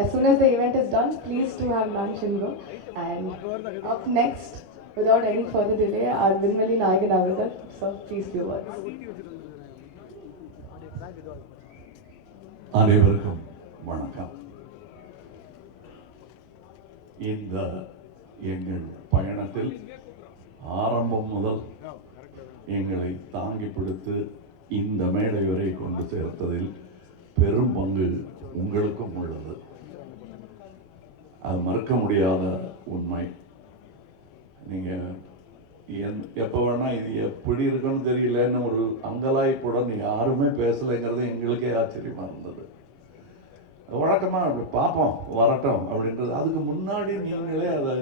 As soon as the event is done, please do have lunch and go. And up next, without any further delay, are Vinmali Nayagan Avarkal. So please few words. அனைவருக்கும் வணக்கம். இந்த எங்கள் பயணத்தில் ஆரம்பம் முதல் எங்களை தாங்கி பிடித்து இந்த மேடை வரை கொண்டு சேர்த்ததில் பெரும் பங்கு உங்களுக்கும் உள்ளது. அது மறுக்க முடியாத உண்மை. நீங்கள் எப்போ வேணால் இது எப்படி இருக்குன்னு தெரியலன்னு ஒரு அங்கலாய்ப்புடன் யாருமே பேசலைங்கிறது எங்களுக்கே ஆச்சரியமாக இருந்தது. வழக்கமாக அப்படி பார்ப்போம் வரட்டும் அப்படின்றது. அதுக்கு முன்னாடி நீங்களே அதை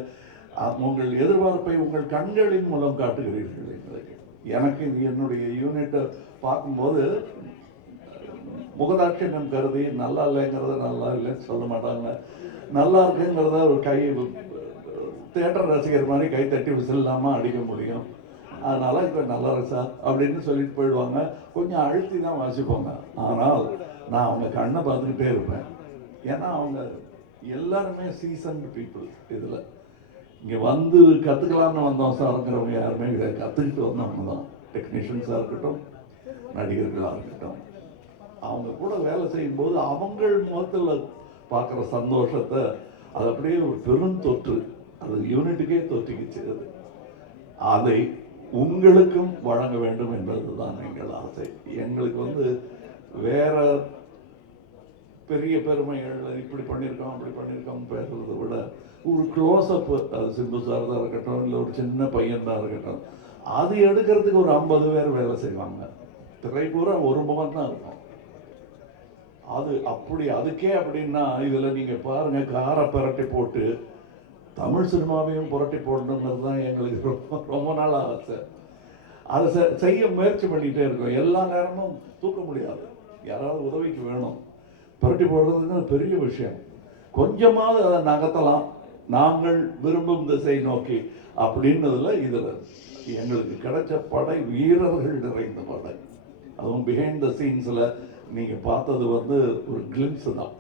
உங்கள் எதிர்பார்ப்பை உங்கள் கண்களின் மூலம் காட்டுகிறீர்கள் எங்களுக்கு. எனக்கு இது என்னுடைய யூனிட்டை பார்க்கும்போது முகதாட்சியம் கருதி நல்லா இல்லைங்கிறத நல்லா இல்லைன்னு சொல்ல மாட்டாங்க, நல்லா இருக்குங்கிறத ஒரு கை தியேட்டர் ரசிகர் மாதிரி கை தட்டி விசில் இல்லாமல் அடிக்க முடியும். அதனால் இப்போ நல்லா இருக்கு சார் அப்படின்னு சொல்லிட்டு போயிடுவாங்க. கொஞ்சம் அழுத்தி தான் வாசிப்பாங்க. ஆனால் நான் அவங்க கண்ணை பார்த்துக்கிட்டே இருப்பேன். ஏன்னா அவங்க எல்லாருமே சீசன்டு பீப்புள். இதில் இங்கே வந்து கற்றுக்கலான்னு வந்தோம் சார்ங்கிறவங்க யாருமே கிடையாது. கற்றுக்கிட்டு வந்தவங்க தான். டெக்னீஷியன்ஸாக இருக்கட்டும், நடிகர்களாக இருக்கட்டும், அவங்க கூட வேலை செய்யும்போது அவங்கள் முகத்தில் பார்க்குற சந்தோஷத்தை அது அப்படியே ஒரு பெரும் தொற்று, அது யூனிட்டுக்கே தொற்றிக்கிச்சு. அதை உங்களுக்கும் வழங்க வேண்டும் என்பது தான் எங்கள் ஆசை. எங்களுக்கு வந்து வேற பெரிய பெருமைகள் இப்படி பண்ணியிருக்கோம் அப்படி பண்ணியிருக்கோம் பேசுறதை விட ஒரு க்ளோஸ்அப், அது சிம்பு சார் தான் இருக்கட்டும், இல்லை ஒரு சின்ன பையன் தான் இருக்கட்டும், அது எடுக்கிறதுக்கு ஒரு 50 பேர் வேலை செய்வாங்க. திரை பூரா ஒரு முகம் தான் இருக்கும். அது அப்படி அதுக்கே அப்படின்னா இதில் நீங்கள் பாருங்கள், காரை புரட்டி போட்டு தமிழ் சினிமாவையும் புரட்டி போடணுங்கிறது தான் எங்களுக்கு ரொம்ப நாள் ஆசை. அதை செய்ய முயற்சி பண்ணிகிட்டே இருக்கோம். எல்லா நேரமும் தூக்க முடியாது, யாராவது உதவிக்கு வேணும். புரட்டி போடுறதுன்னு பெரிய விஷயம். கொஞ்சமாவது அதை நகர்த்தலாம் நாங்கள் விரும்பும் திசை நோக்கி அப்படின்னதுல இதில் எங்களுக்கு கிடைச்ச படை வீரர்கள் நிறைந்த படை. அதுவும் பிஹைண்ட் த சீன்ஸில் நீங்கள் பார்த்தது வந்து ஒரு கிளிம்ஸ் தான்.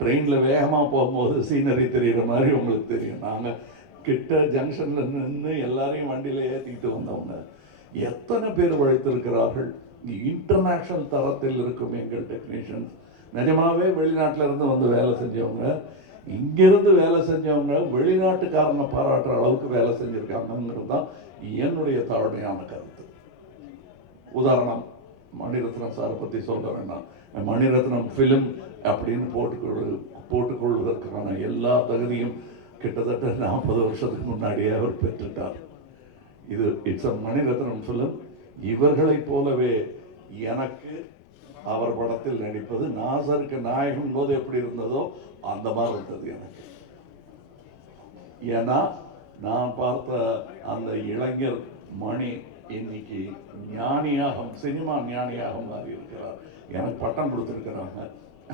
ட்ரெயினில் வேகமாக போகும்போது சீனரி தெரிகிற மாதிரி உங்களுக்கு தெரியும். நாங்கள் கிட்ட ஜங்ஷனில் நின்று எல்லாரையும் வண்டியில் ஏற்றிக்கிட்டு வந்தவங்க எத்தனை பேர் உழைத்திருக்கிறார்கள். இன்டர்நேஷ்னல் தரத்தில் இருக்கும் எங்கள் டெக்னீஷியன்ஸ். நிஜமாகவே வெளிநாட்டில் இருந்து வந்து வேலை செஞ்சவங்க, இங்கிருந்து வேலை செஞ்சவங்க வெளிநாட்டுக்காரங்க பாராட்டுற அளவுக்கு வேலை செஞ்சுருக்காங்கிறது தான் என்னுடைய தாழ்மையான கருத்து. உதாரணம், மணிரத்னம் சாரை பற்றி சொல்ல வேண்டாம். மணிரத்னம் ஃபிலிம் அப்படின்னு போட்டுக்கொள்வதற்கான எல்லா தகுதியும் கிட்டத்தட்ட 40 வருஷத்துக்கு முன்னாடியே அவர் பெற்றுட்டார். இது இட்ஸ் அ மணிரத்னம் ஃபிலிம். இவர்களைப் போலவே எனக்கு அவர் படத்தில் நடிப்பது நாசருக்கு நாயகன் போது எப்படி இருந்ததோ அந்த மாதிரி இருந்தது எனக்கு. ஏன்னா நான் பார்த்த அந்த இளைஞர் மணி இன்னைக்கு ஞானியாக, சினிமா ஞானியாக மாறி இருக்கிறார். எனக்கு பட்டம் கொடுத்துருக்கிறாங்க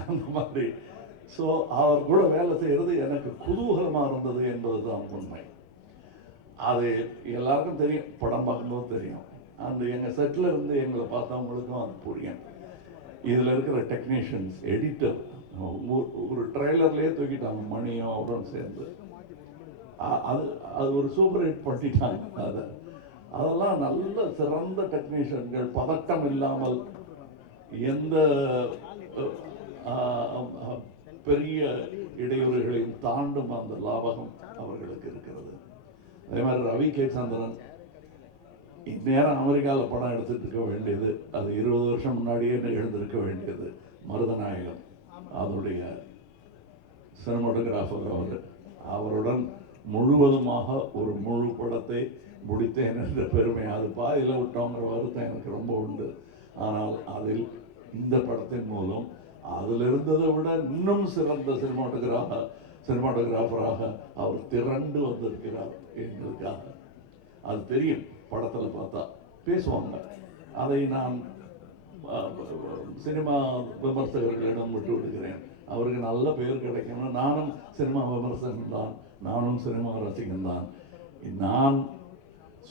அந்த மாதிரி. ஸோ அவர் கூட வேலை செய்கிறது எனக்கு குதூகலமாக இருந்தது என்பது தான் உண்மை. அது எல்லாருக்கும் தெரியும், படம் பார்க்கும்போது தெரியும். அந்த எங்கள் செட்டில் இருந்து எங்களை பார்த்தவங்களுக்கும் அது புரியும். இதில் இருக்கிற டெக்னீஷியன்ஸ், எடிட்டர், ஒரு ட்ரெய்லர்லேயே தூக்கிட்டாங்க மணியும் அவரும் சேர்ந்து. அது ஒரு சூப்பர் ஹிட் பண்ணிட்டாங்க. அதெல்லாம் நல்ல சிறந்த டெக்னீஷியன்கள், பதட்டம் இல்லாமல் எந்த பெரிய இடையூறுகளையும் தாண்டும் அந்த லாபகம் அவர்களுக்கு இருக்கிறது. அதே மாதிரி ரவி கே சந்திரன் இந்நேரம் அமெரிக்காவில் படம் எடுத்துட்டு இருக்க வேண்டியது, அது 20 வருஷம் முன்னாடியே எழுந்திருக்க வேண்டியது. மருதநாயகம் அதனுடைய சினிமாட்டோகிராஃபர் அவருடன் முழுவதுமாக ஒரு முழு படத்தை முடித்தேன் என்ற பெருமை. அது பாதியில் விட்டோங்கிற வருத்தம் எனக்கு ரொம்ப உண்டு. ஆனால் அதில் இந்த படத்தின் மூலம் அதில் இருந்ததை விட இன்னும் சிறந்த சினிமாட்டோகிராஃபராக அவர் திரண்டு வந்திருக்கிறார் எங்களுக்காக. அது தெரியும், படத்தில் பார்த்தா பேசுவாங்க. அதை நான் சினிமா விமர்சகர்களிடம் விட்டு விடுகிறேன். அவருக்கு நல்ல பேர் கிடைக்கணும். நானும் சினிமா விமர்சகன் தான், நானும் சினிமா ரசிகன் தான். நான்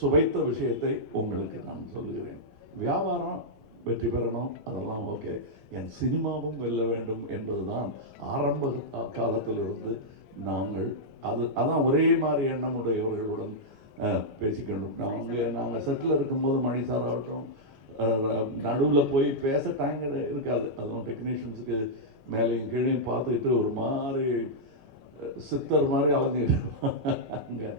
சுவைத்த விஷயத்தை உங்களுக்கு நான் சொல்லுகிறேன். வியாபாரம் வெற்றி பெறணும், அதெல்லாம் ஓகே. என் சினிமாவும் வெல்ல வேண்டும் என்பதுதான் ஆரம்ப காலத்தில் அதான் ஒரே மாதிரி எண்ணம் உடையவர்களுடன் பேசிக்கணும். நாங்கள் செட்டில் இருக்கும்போது மணி சார் ஆகட்டும், நடுவில் போய் பேச டைம் இருக்காது. அதுவும் டெக்னீஷியன்ஸுக்கு மேலேயும் கீழையும் பார்த்துக்கிட்டு ஒரு மாதிரி சித்தர் மாதிரி அங்கே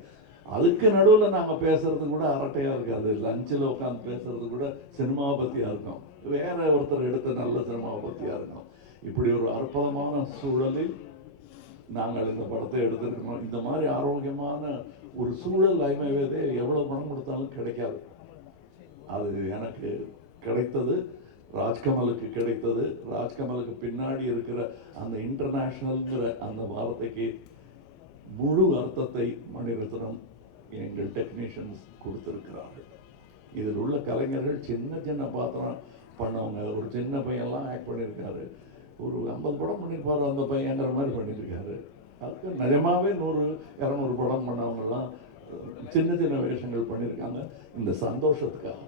அதுக்கு நடுவில் நாங்கள் பேசுறது கூட அரட்டையாக இருக்காது. லஞ்சில் உட்காந்து பேசுறது கூட சினிமாவை பற்றியாக இருக்கும், வேற ஒருத்தர் எடுத்த நல்ல சினிமாவை பற்றியாக இருக்கும். இப்படி ஒரு அற்புதமான சூழலில் நாங்கள் இந்த படத்தை எடுத்திருக்கணும். இந்த மாதிரி ஆரோக்கியமான ஒரு சூழல் ஐமவேதே எவ்வளோ பணம் கொடுத்தாலும் கிடைக்காது. அது எனக்கு கிடைத்தது, ராஜ்கமலுக்கு கிடைத்தது. ராஜ்கமலுக்கு பின்னாடி இருக்கிற அந்த இன்டர்நேஷ்னல்ங்கிற அந்த வார்த்தைக்கு முழு அர்த்தத்தை மணிரத்னம் எங்கள் டெக்னீஷியன்ஸ் கொடுத்துருக்கிறார்கள். இதில் உள்ள கலைஞர்கள் சின்ன சின்ன பாத்திரம் பண்ணவங்க. ஒரு சின்ன பையன்லாம் ஆக்ட் பண்ணியிருக்காரு, ஒரு 50 படம் பண்ணியிருப்பாரு அந்த பையங்கிற மாதிரி பண்ணியிருக்காரு. அதுக்கு நிஜமாவே 100-200 படம் பண்ணவங்கலாம் சின்ன சின்ன வேஷங்கள் பண்ணியிருக்காங்க. இந்த சந்தோஷத்துக்காக,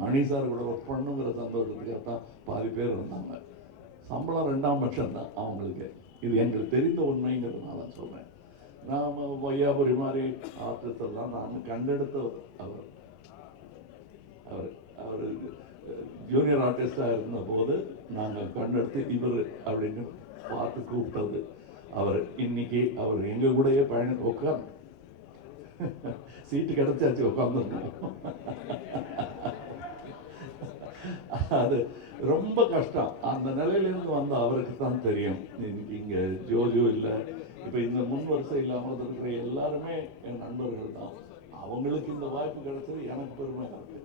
மணி சார் கூட ஒர்க் பண்ணுங்கிற சந்தோஷத்துக்காக தான் பாதி பேர் இருந்தாங்க. சம்பளம் 2ஆம் பட்சம் தான் அவங்களுக்கு. இது எங்களுக்கு தெரிந்த உண்மைங்கிறதுனால சொல்கிறேன். நாம் வையாபுரி மாதிரி ஆர்டிஸ்ட் எல்லாம் நான் கண்டெடுத்தவர். அவர் ஜூனியர் ஆர்டிஸ்டாக இருந்தபோது நாங்கள் கண்டெடுத்து இவர் அப்படின்னு பார்த்து கூப்பிட்டது அவர். இன்னைக்கு அவர் எங்கள் கூடயே பயணம் உட்காந்து சீட்டு கிடைச்சாச்சு, உட்காந்துருக்கோம். அது ரொம்ப கஷ்டம். அந்த நிலையிலிருந்து வந்த அவருக்கு தான் தெரியும். இங்கே ஜோஜோ இல்லை, இப்போ இந்த முன் வரிசை இல்லாமல் இருக்கிற எல்லாருமே என் நண்பர்கள் தான். அவங்களுக்கு இந்த வாய்ப்பு கிடைச்சது எனக்கு பெருமையாக இருக்கு.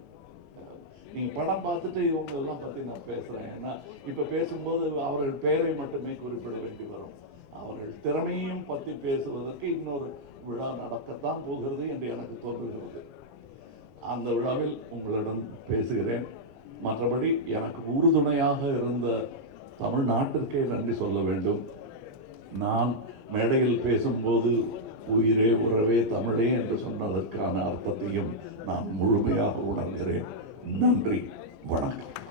நீங்கள் படம் பார்த்துட்டு இவங்களெல்லாம் பற்றி நான் பேசுகிறேன். ஏன்னா இப்போ பேசும்போது அவர்கள் பெயரை மட்டுமே குறிப்பிட வேண்டி வரும். அவர்கள் திறமையும் பற்றி பேசுவதற்கு இன்னொரு விழா நடக்கத்தான் போகிறது என்று எனக்கு தோன்றுகிறது. அந்த விழாவில் உங்களிடம் பேசுகிறேன். மற்றபடி எனக்கு உறுதுணையாக இருந்த தமிழ்நாட்டிற்கே நன்றி சொல்ல வேண்டும். நான் மேடையில் பேசும்போது உயிரே உறவே தமிழே என்று சொன்னதற்கான அர்த்தத்தையும் நான் முழுமையாக உணர்கிறேன். நன்றி, வணக்கம்.